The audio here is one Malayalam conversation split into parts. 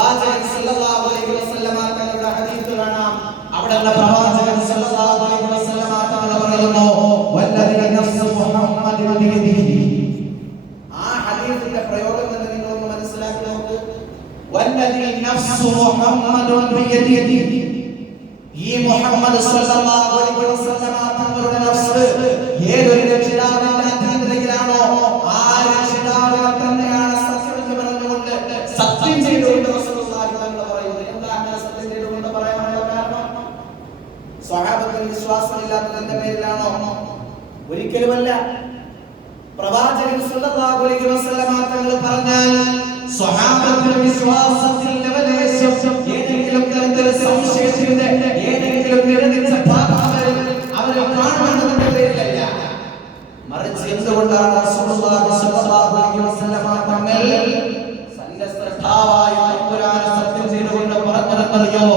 പ്രവാചകൻ സല്ലല്ലാഹു അലൈഹി വസല്ലമ തങ്ങളുടെ ഹദീസ് കാണാം. അവിടെയുള്ള പ്രവാചകൻ സല്ലല്ലാഹു അലൈഹി വസല്ലമ തങ്ങൾ പറയുന്നു, വല്ലദി നഫ്സു മുഹമ്മദിൻ ബിയദിഹി. ആ ഹദീസിന്റെ പ്രയോഗം തന്നെ നിങ്ങൾ ഒന്ന് മനസ്സിലാക്കി നോക്കൂ. വല്ലദി നഫ്സു മുഹമ്മദിൻ ബിയദിഹി. ഈ മുഹമ്മദ് സല്ലല്ലാഹു അലൈഹി വസല്ലമ തങ്ങളുടെ നഫ്സ് ഏതൊരു രക്ഷിതാവിന്റെ അധീനതയിലാണോ ആ രക്ഷിതാവിനെ തന്നെയാണ് സത്യം എന്ന് പറഞ്ഞുകൊണ്ട് സത്യം ചെയ്തുകൊണ്ട് റസൂലുള്ളാഹി തങ്ങൾ പറയുന്നത്. എന്താ അങ്ങനെ സത്യം ചെയ്തുകൊണ്ട് പറയാനുള്ള കാരണം? സ്വഹാബത്തിന് വിശ്വാസമില്ലാത്തതിന്റെ പേരിലാണോ? ഒരിക്കലുമല്ല. പ്രവാചകൻ സല്ലല്ലാഹു അലൈഹി വസല്ലമ തങ്ങൾ പറഞ്ഞാൽ സ്വഹാബത്തിന് വിശ്വാസത്തിൽ ലെവലേശം ഏതെങ്കിലും തരത്തിൽ സംശയത്തിന്റെ ഏതെങ്കിലും നിരനിച്ച ഭാഗം അവരെ കാണുന്നതിന്റെ പേരിലല്ല, മറിച്ച് എന്തുകൊണ്ടാണ് റസൂലുള്ളാഹി സ്വല്ലല്ലാഹു അലൈഹി വസല്ലമ തങ്ങൾ സല്ലല്ലാഹു ഖുർആൻ സത്യം ചെയ്തുകൊണ്ട് പറഞ്ഞതെന്നറിയോ?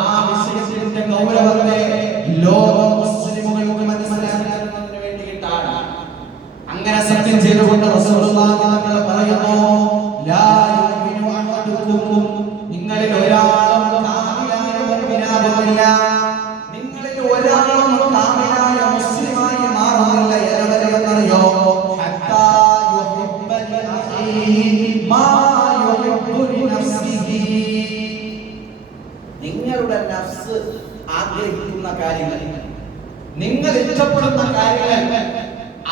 ആ വിഷയത്തിന്റെ ഗൗരവത്തെ ലോക മുസ്ലിമുകൾക്ക് മനസ്സിലാക്കുന്നതിന് വേണ്ടിയിട്ടാണ്. അങ്ങനെ സത്യം ചെയ്തുകൊണ്ട് റസൂലുള്ളാഹി തങ്ങൾ പറയുന്നു, ലാ യുമിനു അഹദുക്കും, നിങ്ങളിൽ ഒരാളും കാമിലായ മുഅ്മിനാകുന്നില്ല, നിങ്ങളിൽ ഒരാളും കാമിലായ മുസ്ലിമായി മാറുന്നില്ല. എന്നറിയോ? ഹത്താ യുഹിബ്ബ ലി അഖീഹി മാ യുഹിബ്ബു ലി നഫ്സിഹി. നിങ്ങളുടെ നഫ്സ് ആഗ്രഹിക്കുന്ന കാര്യങ്ങൾ, നിങ്ങൾ ഇഷ്ടപ്പെടുന്ന കാര്യങ്ങൾ,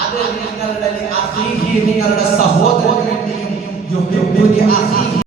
അത് നിങ്ങളുടെ അഖീഹി, നിങ്ങളുടെ സഹോദരന് വേണ്ടിയും യുഹിബ്ബു ലി അഖീഹി